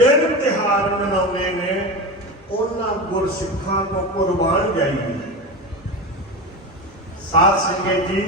ਦਿਨ ਤਿਹਾਰ ਮਨਾਉਂਦੇ ਨੇ, ਉਹਨਾਂ ਗੁਰਸਿੱਖਾਂ ਤੋਂ ਕੁਰਬਾਨ ਜਾਈਏ। ਸਾਧ ਸੰਗਤ ਜੀ,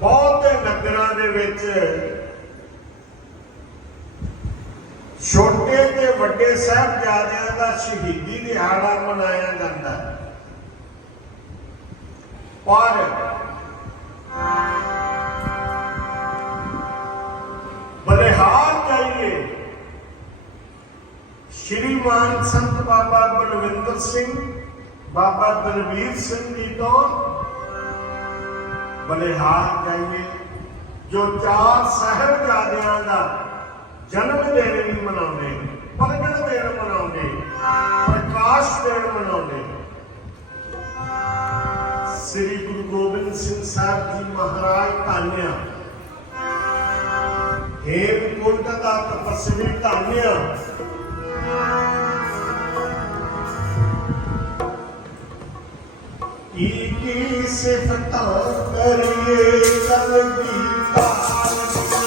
ਬਹੁਤੇ ਨਗਰਾਂ ਦੇ ਵਿੱਚ ਛੋਟੇ ਤੇ ਵੱਡੇ ਸਾਹਿਬਜ਼ਾਦਿਆਂ ਦਾ ਸ਼ਹੀਦੀ ਦਿਹਾੜਾ ਮਨਾਇਆ ਜਾਂਦਾ ਹੈ। ਪਰ ਬਲਿਹਾਰ ਸ਼੍ਰੀਮਾਨ ਸੰਤ ਬਾਬਾ ਬਲਵਿੰਦਰ ਸਿੰਘ, ਬਾਬਾ ਦਲਵੀਰ ਸਿੰਘ ਜੀ ਤੋਂ ਬਲਿਹਾਰ ਜਾਈਏ, ਜੋ ਚਾਰ ਸਾਹਿਬਜ਼ਾਦਿਆਂ ਦਾ ਜਨਮ ਦਿਨ ਵੀ ਮਨਾਉਂਦੇ, ਪ੍ਰਗਟ ਦਿਨ ਮਨਾਉਂਦੇ, ਪ੍ਰਕਾਸ਼ ਦਿਨ ਮਨਾਉਂਦੇ। ਸ੍ਰੀ ਗੁਰੂ ਗੋਬਿੰਦ ਸਿੰਘ ਸਾਹਿਬ ਜੀ ਮਹਾਰਾਜ ਧੰਨਿਆ, ਹੇਮਕੁੰਟ ਦਾ ਤਪਸਵੀ ਧੰਨਿਆ ਕੀ ਕੀ ਸਿਫਤਾਂ ਕਰੀਏ ਕਲ ਦੀ ਕਾਲ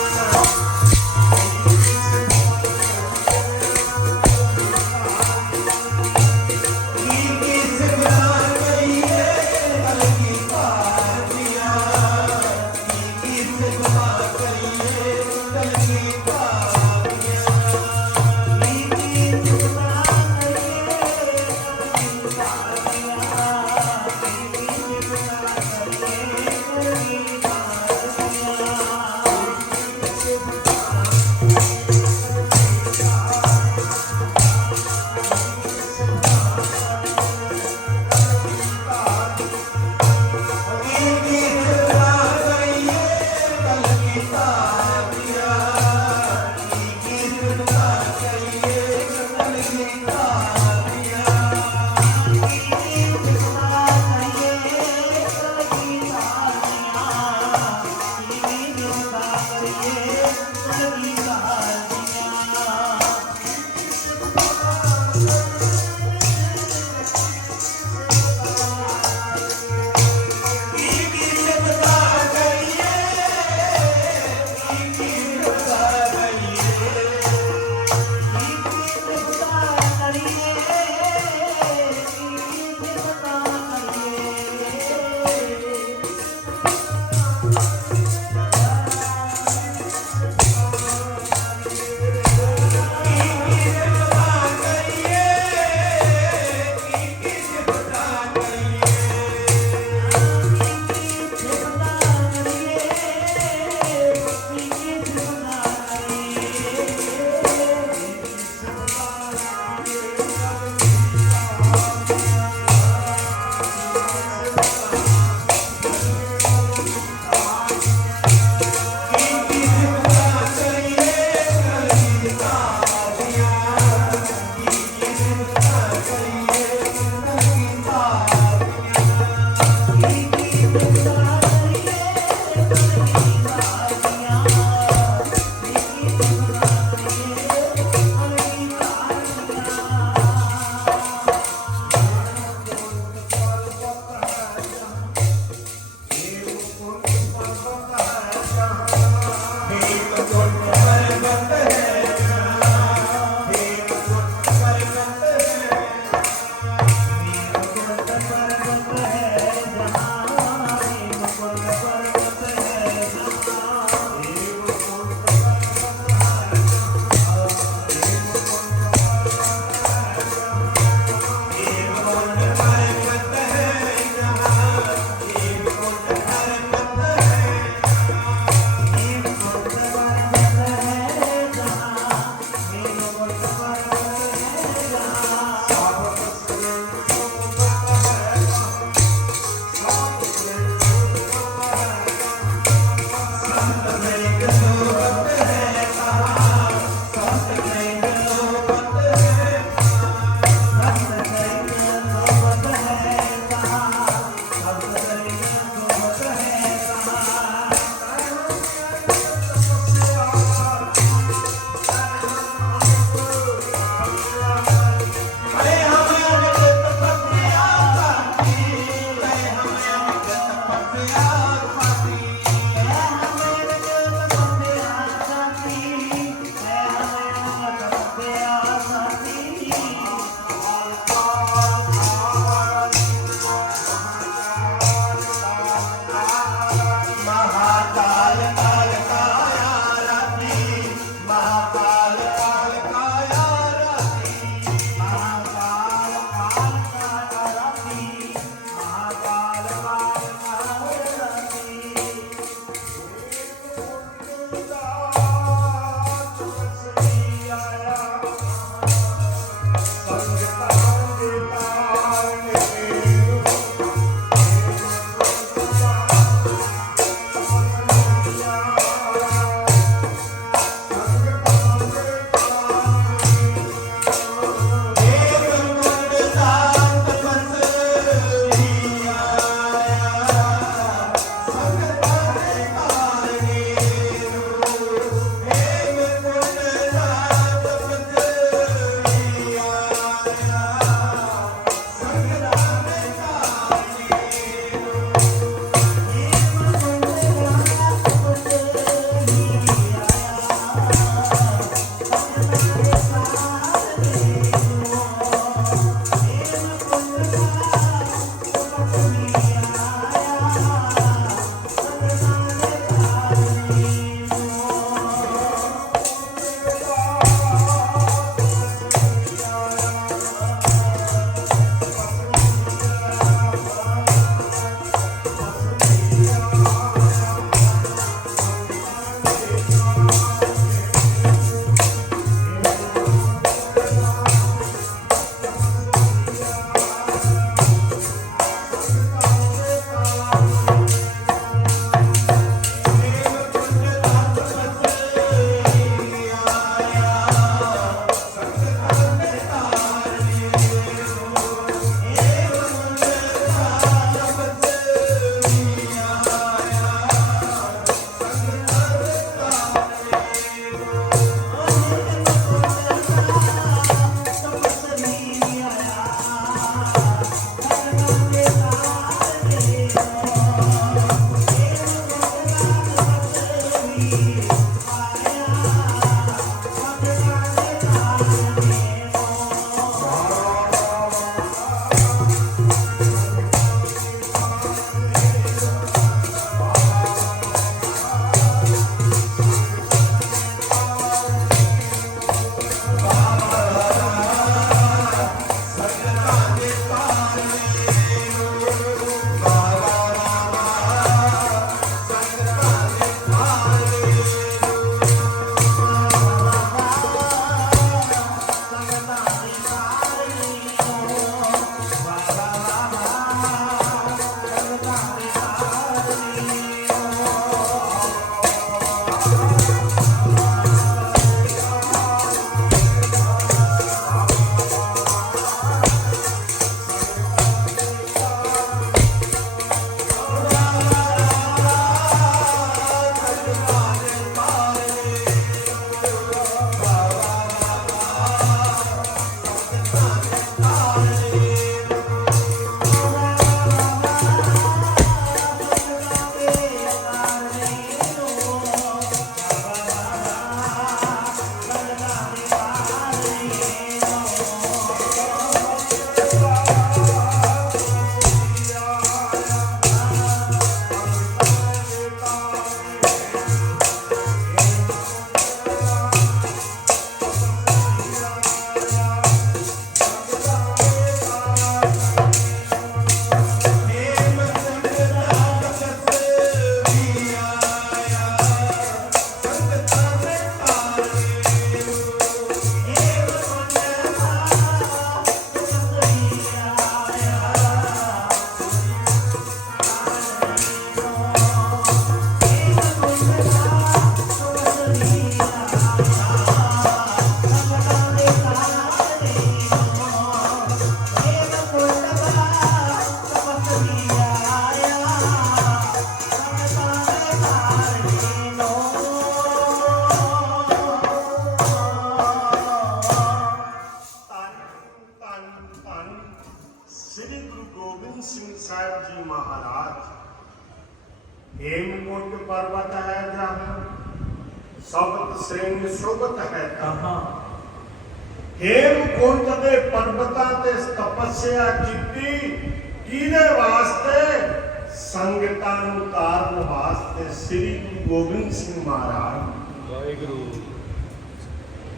ਸੰਗਤਾਂ ਨੂੰ ਤਾਰਨ ਵਾਸਤੇ ਸ੍ਰੀ ਗੁਰੂ ਗੋਬਿੰਦ ਸਿੰਘ ਮਹਾਰਾਜ। ਵਾਹਿਗੁਰੂ।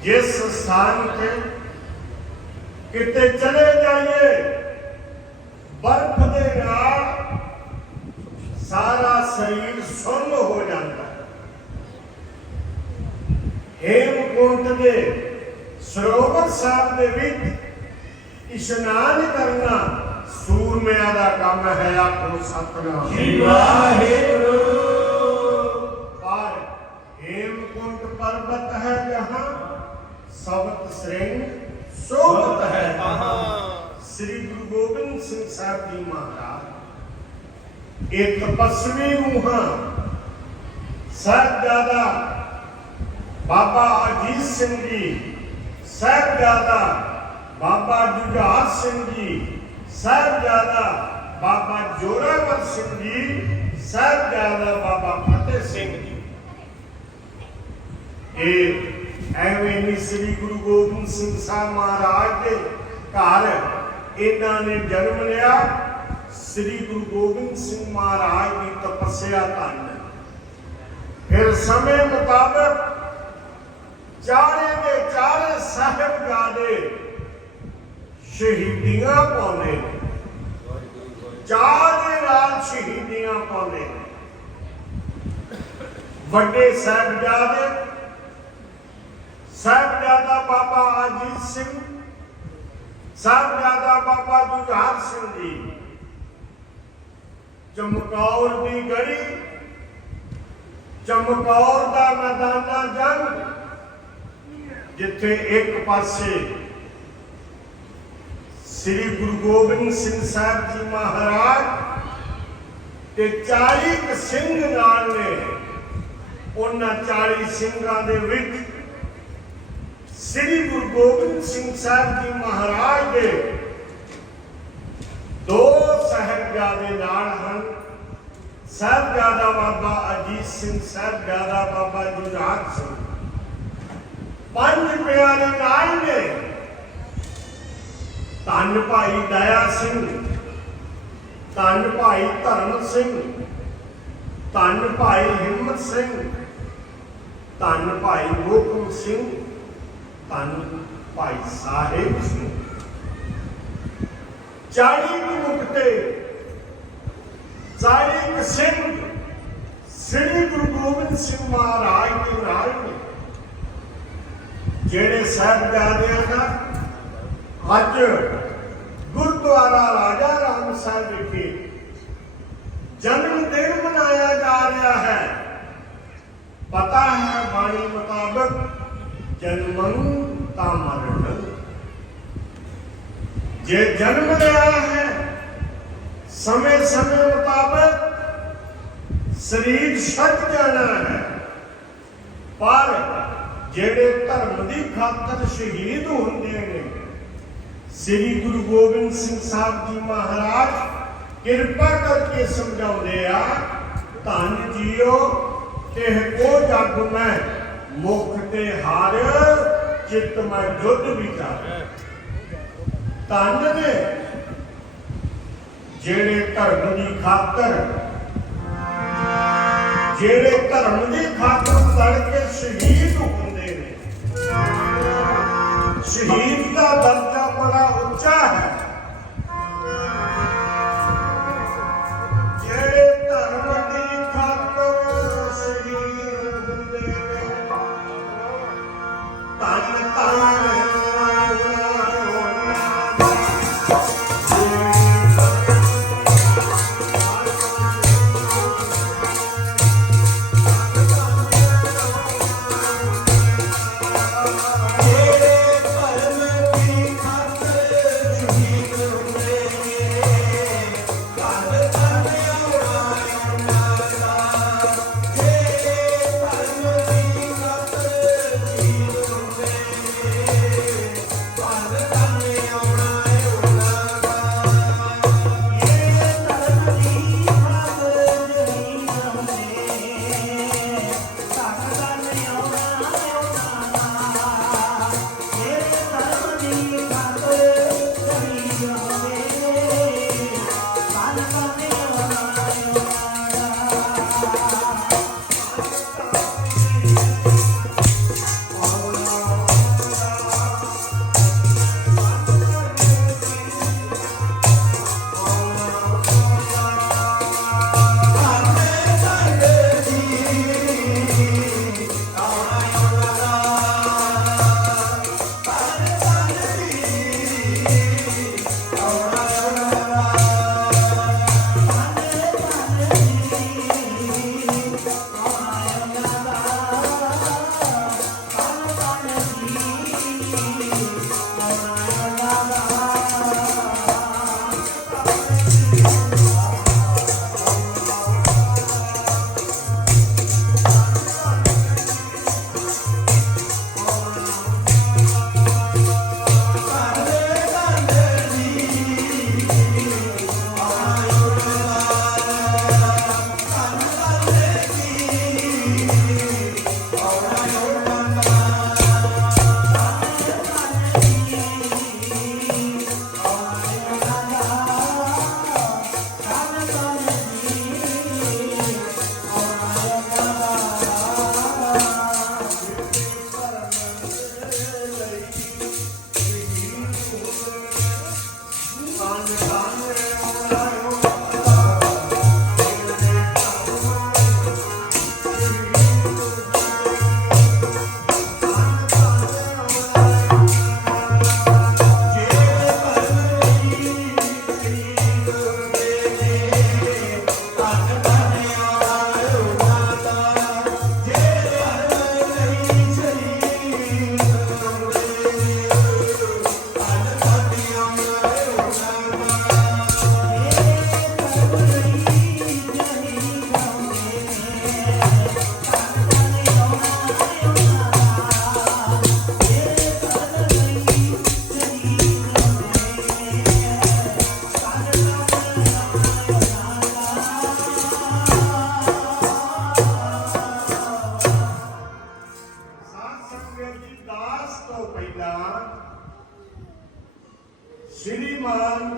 ਜਿਸ ਸਥਾਨ ਤੇ ਕਿਤੇ ਚਲੇ ਜਾਈਏ ਬਰਫ਼ ਦੇ ਨਾਲ ਸਾਰਾ ਸਰੀਰ ਸੁੰਨ ਹੋ ਜਾਂਦਾ ਹੈ। ਹੇਮਕੁੰਟ ਦੇ ਸਰੋਵਰ ਸਾਹਿਬ ਦੇ ਵਿੱਚ ਇਸ਼ਨਾਨ ਕਰਨਾ ਸੂਰਮਿਆਂ ਦਾ ਕੰਮ ਹੈ ਆਖੋ ਸਤਨਾਮ। ਵਾਹਿਗੁਰੂ। ਪਰ ਹੇਮਕੁੰਟ ਪਰਬਤ ਹੈ ਜਹਾਂ ਸਬਤ ਸਿੰਘ ਸੋਭਤ ਹੈ ਤਹਾਂ। ਸ੍ਰੀ ਗੁਰੂ ਗੋਬਿੰਦ ਸਿੰਘ ਸਾਹਿਬ ਜੀ ਮਹਾਰਾਜ ਇਹ ਤਪਸਵੀ ਰੂਹਾਂ ਸਾਹਿਬਜ਼ਾਦਾ ਬਾਬਾ ਅਜੀਤ ਸਿੰਘ ਜੀ ਸਾਹਿਬਜ਼ਾਦਾ ਬਾਬਾ ਜੁਝਾਰ ਸਿੰਘ ਜੀ ਸਾਹਿਬਜ਼ਾਦਾ ਬਾਬਾ ਜੋਰਾਵਰ ਸਿੰਘ ਜੀ, ਸਾਹਿਬਜ਼ਾਦਾ ਬਾਬਾ ਫਤਿਹ ਸਿੰਘ ਜੀ। ਇਹ ਐਵੇਂ ਨਹੀਂ ਸ੍ਰੀ ਗੁਰੂ ਗੋਬਿੰਦ ਸਿੰਘ ਸਾਹਿਬ ਮਹਾਰਾਜ ਦੇ ਘਰ ਇਹਨਾਂ ਨੇ ਜਨਮ ਲਿਆ। ਸ੍ਰੀ ਗੁਰੂ ਗੋਬਿੰਦ ਸਿੰਘ ਮਹਾਰਾਜ ਦੀ ਤਪੱਸਿਆ ਧੰਨ। ਫਿਰ ਸਮੇਂ ਮੁਤਾਬਕ ਚਾਰੇ ਦੇ ਚਾਰੇ ਸਾਹਿਬਜ਼ਾਦੇ ਸ਼ਹੀਦੀਆਂ ਪਾਉਂਦੇ ਨੇ। ਚਾਹ ਦੇ ਨਾਲ ਸ਼ਹੀਦੀਆਂ ਪਾਉਂਦੇ ਨੇ। ਵੱਡੇ ਸਾਹਿਬਜ਼ਾਦੇ, ਸਾਹਿਬਜ਼ਾਦਾ ਬਾਬਾ ਅਜੀਤ ਸਿੰਘ, ਸਾਹਿਬਜ਼ਾਦਾ ਬਾਬਾ ਜੁਝਾਰ ਸਿੰਘ ਜੀ, ਚਮਕੌਰ ਦੀ ਗੜੀ, ਚਮਕੌਰ ਦਾ ਮੈਦਾਨਾ ਜੰਗ, ਜਿੱਥੇ ਇੱਕ ਪਾਸੇ ਸ੍ਰੀ ਗੁਰੂ ਗੋਬਿੰਦ ਸਿੰਘ ਸਾਹਿਬ ਜੀ ਮਹਾਰਾਜ ਤੇ 40 ਸਿੰਘ ਨਾਲ ਨੇ ਉਹਨਾਂ 40 ਸਿੰਘਾਂ ਦੇ ਵਿੱਚ ਸ੍ਰੀ ਗੁਰੂ ਗੋਬਿੰਦ ਸਿੰਘ ਸਾਹਿਬ ਜੀ ਮਹਾਰਾਜ ਦੇ ਦੋ ਸਾਹਿਬਜ਼ਾਦੇ ਨਾਲ ਹਨ ਸਾਹਿਬਜ਼ਾਦਾ ਬਾਬਾ ਅਜੀਤ ਸਿੰਘ ਸਾਹਿਬਜ਼ਾਦਾ ਬਾਬਾ ਜੁਝਾਰ ਸਿੰਘ ਪੰਜ ਪਿਆਰੇ ਨਾਲ ਨੇ ਧੰਨ ਭਾਈ ਦਇਆ ਸਿੰਘ, ਧੰਨ ਭਾਈ ਧਰਮ ਸਿੰਘ, ਧੰਨ ਭਾਈ ਹਿੰਮਤ ਸਿੰਘ, ਧੰਨ ਭਾਈ ਮੋਹਕਮ ਸਿੰਘ, ਧੰਨ ਭਾਈ ਸਾਹਿਬ ਸਿੰਘ। ਚਾਲੀ ਮੁਕਤੇ, ਚਾਲੀ ਕੁ ਸਿੰਘ ਸ੍ਰੀ ਗੁਰੂ ਗੋਬਿੰਦ ਸਿੰਘ ਮਹਾਰਾਜ ਦੇ ਨਾਲ ਜਿਹੜੇ ਸਾਹਿਬਜ਼ਾਦਿਆਂ ਦਾ ਅੱਜ ਗੁਰਦੁਆਰਾ ਰਾਜਾ ਰਾਮ ਸਾਹਿਬ ਵਿਖੇ ਜਨਮ ਦਿਨ ਮਨਾਇਆ ਜਾ ਰਿਹਾ ਹੈ। ਪਤਾ ਹੈ ਬਾਣੀ ਮੁਤਾਬਕ ਜਨਮੰ ਤਾਂ ਮਰਨ ਜੇ ਜਨਮ ਲਿਆ ਹੈ, ਸਮੇਂ ਸਮੇਂ ਮੁਤਾਬਕ ਸਰੀਰ ਛੱਡ ਜਾਣਾ ਹੈ। ਪਰ ਜਿਹੜੇ ਧਰਮ ਦੀ ਖਾਤਰ ਸ਼ਹੀਦ ਹੁੰਦੇ ਨੇ ਸ੍ਰੀ ਗੁਰੂ ਗੋਬਿੰਦ ਸਿੰਘ ਸਾਹਿਬ ਜੀ ਮਹਾਰਾਜ, ਕਿਰਪਾ ਕਰਕੇ ਸਮਝਾਉਂਦੇ ਆ, ਧੰਨ ਜੀਓ, ਇਹ ਕੋ ਜਗ ਮੈਂ ਮੁਖ ਤੇ ਹਾਰ, ਚਿੱਤ ਮੈਂ ਜੁੱਧ ਵਿਚਾਰ ਧੰਨ ਨੇ ਜਿਹੜੇ ਧਰਮ ਦੀ ਖਾਤਰ, ਜਿਹੜੇ ਧਰਮ ਦੀ ਖਾਤਰ ਲੜ ਸ਼ਹੀਦ ਹੁੰਦੇ ਨੇ। ਸ਼ਹੀਦ ਦਾ ਦਰਜਾ ਬੜਾ ਉੱਚਾ ਹੈ ਜਿਹੜੇ ਧਰਮ ਦੀ ਖਾਤਰ ਸ਼ਹੀਦ ਹੁੰਦੇ ਨੇ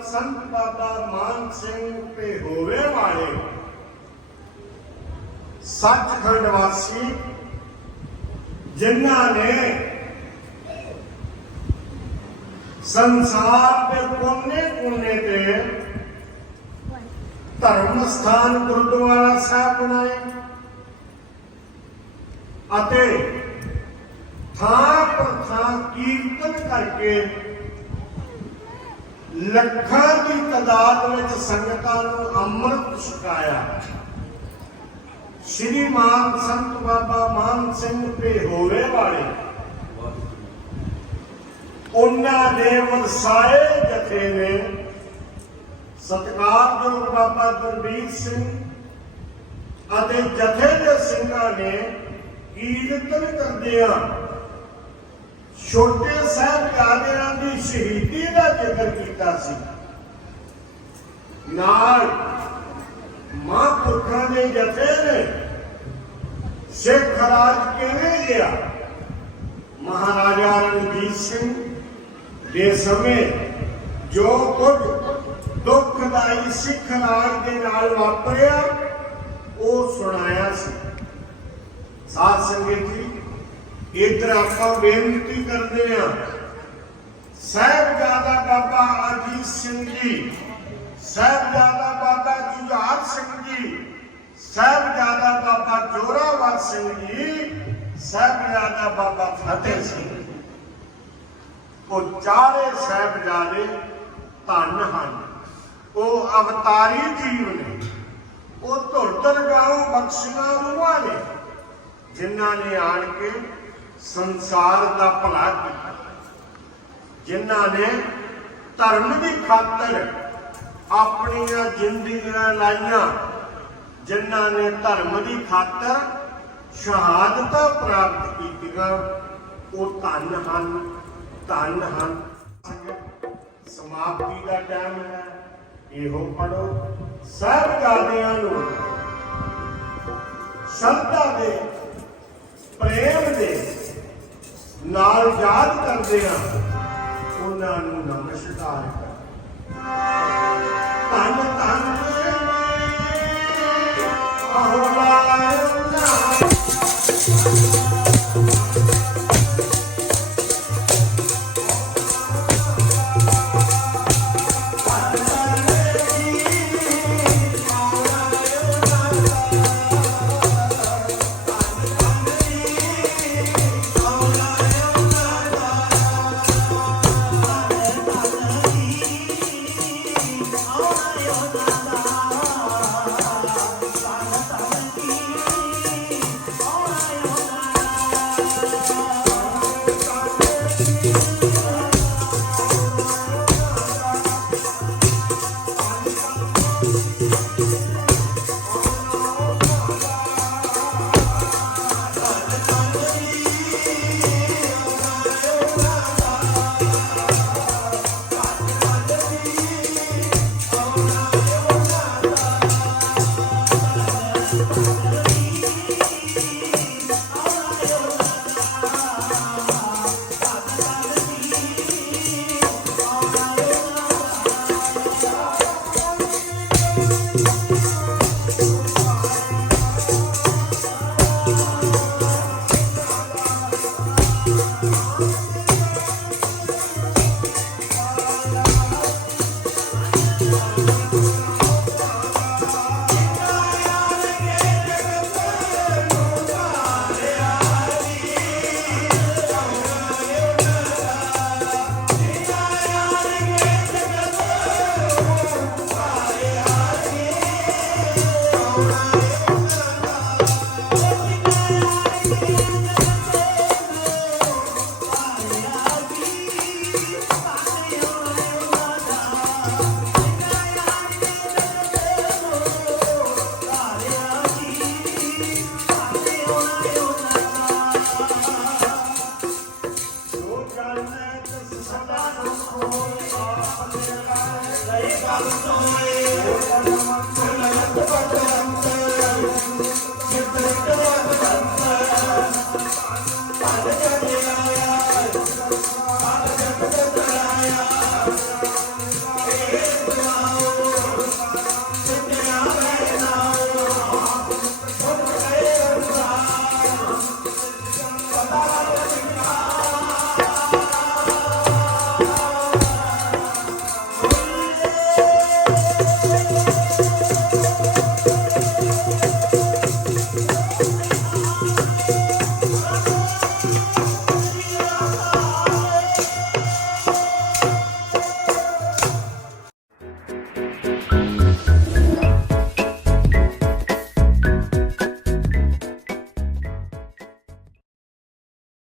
ਮਾਨ ਸੰਤ ਬਾਬਾ ਮਾਨ ਸਿੰਘ ਤੇ ਹੋਵੇ ਵਾਲੇ ਸੱਚਖੰਡ ਵਾਸੀ ਜਿਨ੍ਹਾਂ ਨੇ ਸੰਸਾਰ ਦੇ ਕੋਨੇ-ਕੋਨੇ ਤੇ ਧਰਮ ਸਥਾਨ ਗੁਰਦੁਆਰਾ ਸਾਹਿਬ ਬਣਾਏ ਅਤੇ ਥਾਂ ਪਰ ਥਾਂ ਕੀਰਤਨ ਕਰਕੇ ਲੱਖਾਂ ਦੀ ਤਾਦਾਦ ਵਿੱਚ ਸੰਗਤਾਂ ਨੂੰ ਅੰਮ੍ਰਿਤ ਛਕਾਇਆ। ਸ਼੍ਰੀ ਮਾਨ ਸੰਤ ਬਾਬਾ ਮਾਨ ਸਿੰਘ ਤੇ ਵਾਲੇ, ਉਹਨਾਂ ਦੇ ਵਰਸਾਏ ਜਥੇ ਨੇ ਸਤਿਕਾਰਯੋਗ ਬਾਬਾ ਗੁਰਬੀਰ ਸਿੰਘ ਅਤੇ ਜਥੇ ਦੇ ਸਿੰਘਾਂ ਨੇ ਕੀਰਤਨ ਕਰਦਿਆਂ ਛੋਟੇ ਸਾਹਿਬਜ਼ਾਦਿਆਂ ਦੀ ਸ਼ਹੀਦੀ ਦਾ ਜ਼ਿਕਰ ਕੀਤਾ ਸੀ। ਨਾਲ ਮਹਾਂਪੁਰਖਾਂ ਦੇ ਜਥੇ ਨੇ ਸਿੱਖ ਰਾਜ ਕਿਵੇਂ ਗਿਆ ਮਹਾਰਾਜਾ ਰਣਜੀਤ ਸਿੰਘ ਦੇ ਸਮੇਂ ਜੋ ਕੁਝ ਦੁੱਖਦਾਈ ਸਿੱਖ ਰਾਜ ਦੇ ਨਾਲ ਵਾਪਰਿਆ, ਉਹ ਸੁਣਾਇਆ ਸੀ। ਸਾਧ ਸੰਗਤ ਜੀ ਇਧਰ ਆਪਾਂ ਬੇਨਤੀ ਕਰਦੇ ਹਾਂ। ਸਾਹਿਬਜ਼ਾਦਾ ਬਾਬਾ ਅਜੀਤ ਸਿੰਘ ਜੀ, ਸਾਹਿਬਜ਼ਾਦਾ ਬਾਬਾ ਜੁਝਾਰ ਸਿੰਘ ਜੀ, ਸਾਹਿਬਜ਼ਾਦਾ ਬਾਬਾ ਜੋਰਾਵਰ ਸਿੰਘ ਜੀ, ਸਾਹਿਬਜ਼ਾਦਾ ਬਾਬਾ ਫਤਿਹ ਸਿੰਘ ਜੀ। ਉਹ ਚਾਰੇ ਸਾਹਿਬਜ਼ਾਦੇ ਧੰਨ ਹਨ। ਉਹ ਅਵਤਾਰੀ ਜੀਵ ਨੇ। ਉਹ ਧੁਰਤਰ ਗਾਉ ਬਖਸ਼ਣਾ ਰੂਹਾਂ ਨੇ। ਜਿਨ੍ਹਾਂ ਨੇ ਆਣ ਕੇ ਸੰਸਾਰ ਦਾ ਭਲਾ ਕੀਤਾ। ਜਿਨ੍ਹਾਂ ਨੇ ਧਰਮ ਦੀ ਖਾਤਰ ਆਪਣੀਆਂ ਜ਼ਿੰਦਗੀਆਂ ਲਾਈਆਂ, ਜਿਨ੍ਹਾਂ ਨੇ ਧਰਮ ਦੀ ਖਾਤਰ ਸ਼ਹਾਦਤਾਂ ਪ੍ਰਾਪਤ ਕੀਤੀਆਂ, ਉਹ ਧੰਨ ਹਨ ਧੰਨ ਹਨ। ਸਮਾਪਤੀ ਦਾ ਟਾਈਮ ਹੈ, ਇਹੋ ਪੜੋ ਸਾਹਿਬਜ਼ਾਦਿਆਂ ਨੂੰ ਸ਼ਰਧਾ ਦੇ, ਪ੍ਰੇਮ ਦੇ ਨਾਲ ਯਾਦ ਕਰਦੇ ਆ ਉਹਨਾਂ ਨੂੰ ਨਮਸਕਾਰ ਕਰ। ਧੰਨ ਧੰਨ ਅਹੁਲਾ